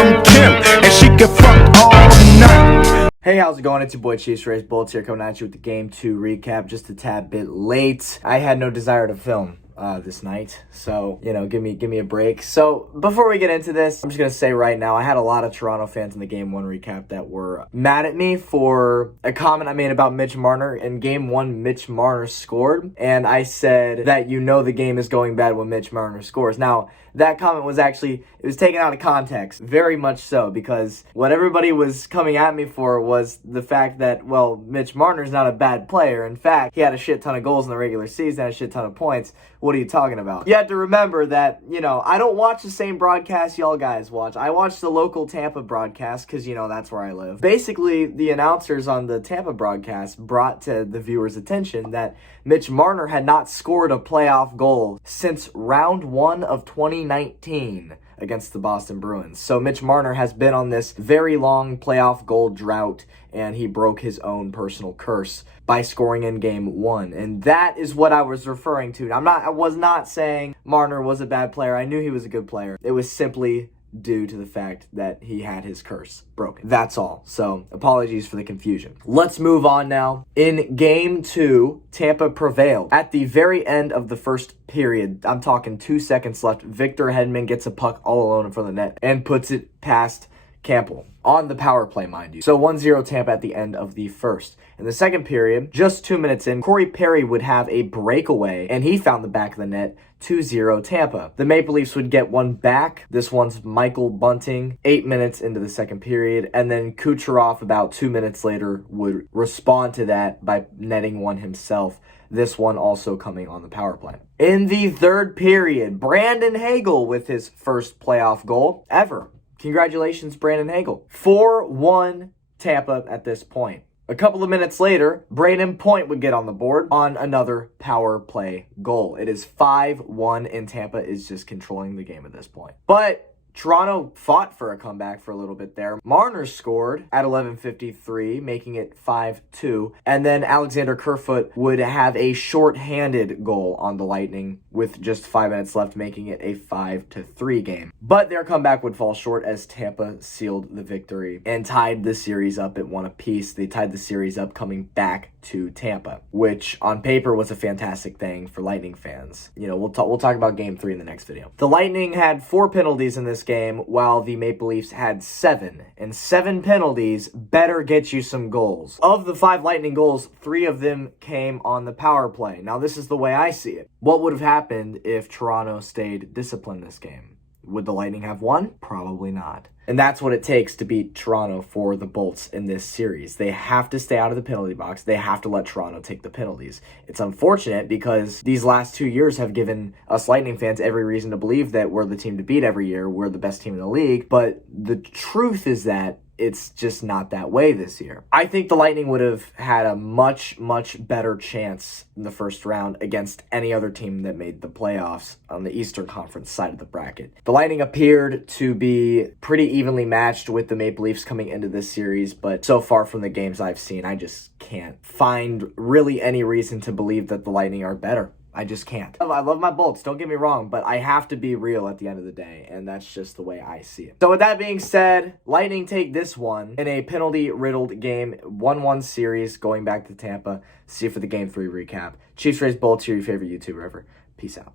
from Kim, and she can fuck all night. Hey, how's it going? It's your boy Chiefs Race Bullets here, coming at you with the Game 2 recap, just a tad bit late. I had no desire to film this night, so, you know, give me a break. So, before we get into this, I'm just gonna say right now, I had a lot of Toronto fans in the Game 1 recap that were mad at me for a comment I made about Mitch Marner. In Game 1, Mitch Marner scored, and I said that you know the game is going bad when Mitch Marner scores. Now, that comment was actually, it was taken out of context, very much so, because what everybody was coming at me for was the fact that, well, Mitch Marner's not a bad player. In fact, he had a shit ton of goals in the regular season, a shit ton of points. What are you talking about? You have to remember that, you know, I don't watch the same broadcast y'all guys watch. I watch the local Tampa broadcast because, you know, that's where I live. Basically, the announcers on the Tampa broadcast brought to the viewers' attention that Mitch Marner had not scored a playoff goal since round 1 of 2019 against the Boston Bruins. So Mitch Marner has been on this very long playoff goal drought, and he broke his own personal curse by scoring in Game 1. And that is what I was referring to. I was not saying Marner was a bad player. I knew he was a good player. It was simply due to the fact that he had his curse broken. That's all. So, apologies for the confusion. Let's move on now. In Game 2, Tampa prevailed. At the very end of the first period, I'm talking 2 seconds left, Victor Hedman gets a puck all alone in front of the net and puts it past Campbell. On the power play, mind you. So 1-0 Tampa at the end of the first. In the second period, just 2 minutes in, Corey Perry would have a breakaway, and he found the back of the net. 2-0 Tampa. The Maple Leafs would get one back. This one's Michael Bunting, 8 minutes into the second period, and then Kucherov about 2 minutes later would respond to that by netting one himself. This one also coming on the power play. In the third period, Brandon Hagel with his first playoff goal ever. Congratulations, Brandon Hagel. 4-1 Tampa at this point. A couple of minutes later, Braden Point would get on the board on another power play goal. It is 5-1, and Tampa is just controlling the game at this point. But Toronto fought for a comeback for a little bit there. Marner scored at 11:53, making it 5-2. And then Alexander Kerfoot would have a shorthanded goal on the Lightning with just 5 minutes left, making it a 5-3 game. But their comeback would fall short as Tampa sealed the victory and tied the series up at 1 apiece. They tied the series up coming back to Tampa, which on paper was a fantastic thing for Lightning fans. You know, we'll talk about Game 3 in the next video. The Lightning had 4 penalties in this game, while the Maple Leafs had 7. And 7 penalties better get you some goals. Of the 5 Lightning goals, 3 of them came on the power play. Now, this is the way I see it. What would have happened if Toronto stayed disciplined this game? Would the Lightning have won? Probably not. And that's what it takes to beat Toronto for the Bolts in this series. They have to stay out of the penalty box. They have to let Toronto take the penalties. It's unfortunate because these last 2 years have given us Lightning fans every reason to believe that we're the team to beat every year. We're the best team in the league. But the truth is that it's just not that way this year. I think the Lightning would have had a much, much better chance in the first round against any other team that made the playoffs on the Eastern Conference side of the bracket. The Lightning appeared to be pretty evenly matched with the Maple Leafs coming into this series, but so far from the games I've seen, I just can't find really any reason to believe that the Lightning are better. I just can't. I love my Bolts, don't get me wrong, but I have to be real at the end of the day, and that's just the way I see it. So with that being said, Lightning take this one in a penalty-riddled game, 1-1 series going back to Tampa. See you for the Game 3 recap. Chiefs Race Bolts here, your favorite YouTuber ever. Peace out.